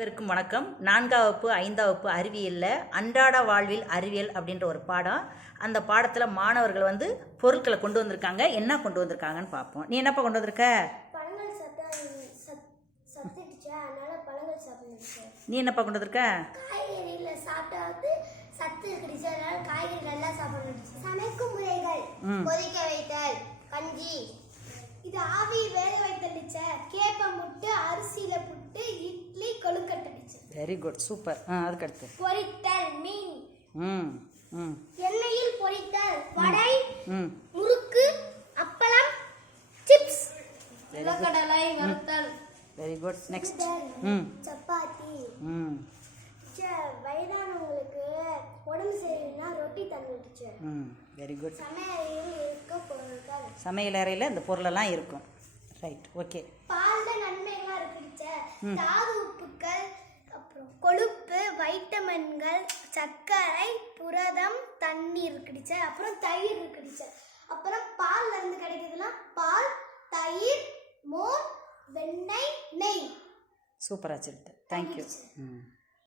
அனைவருக்கும் வணக்கம். 4ஆம் வகுப்பு 5ஆம் வகுப்பு அறிவியலில் அன்றாட வாழ்வில் அறிவியல் அப்படின்ற ஒரு பாடம். அந்த பாடத்தில் மாணவர்கள் பொருட்களை கொண்டு வந்திருக்காங்க. என்ன கொண்டு வந்திருக்காங்கன்னு பார்ப்போம். நீ என்னப்பா கொண்டு வந்திருக்க? பழங்கள் சத்துடுச்சு, அதனால பழங்கள் சாப்பிடுச்சு. நீ என்னப்பா கொண்டு வந்திருக்க? காய்கறிகளை சாப்பிட்டா சத்து இருக்குடுச்சு, அதனால காய்கறி நல்லா சாப்பிடுச்சு. சமைக்கும் முறைகள்: கொதிக்க வைத்தல், கஞ்சி, இது ஆவி வேக வைத்தல், கேப்ப முட்டு அரிசியில புட்டு, இட்லி, கொழுக்கட்டை. Very good, super. அதுக்கு அடுத்து பொரித்தல், மீன், எண்ணெயில் பொரித்தல், வடை, முறுக்கு, அப்பளம், சிப்ஸ், நிலக்கடலை வறுத்தல். Very good. நெக்ஸ்ட் சப்பாத்தி. வயதானவங்களுக்கு உடம்பு சரியில்லைன்னா ரொட்டி தந்துடுச்சு. Very good. சமையல் இருக்க பொருட்கள், சமையல் அறையில் இந்த பொருளெல்லாம் இருக்கும். Right, okay. பால்ல நன்மைகள்லாம் இருக்குடுச்சு. தாது உப்புக்கள், அப்புறம் கொழுப்பு, வைட்டமின்கள், சர்க்கரை, புரதம், தண்ணீர் இருக்குடுச்சு. அப்புறம் தயிர் இருக்குடுச்சு. அப்புறம் பால்ல இருந்து கிடைக்கிறதுலாம் பால், தயிர், மோர், வெண்ணெய், நெய். சூப்பராக சொல்லிட்டு. தேங்க்யூ.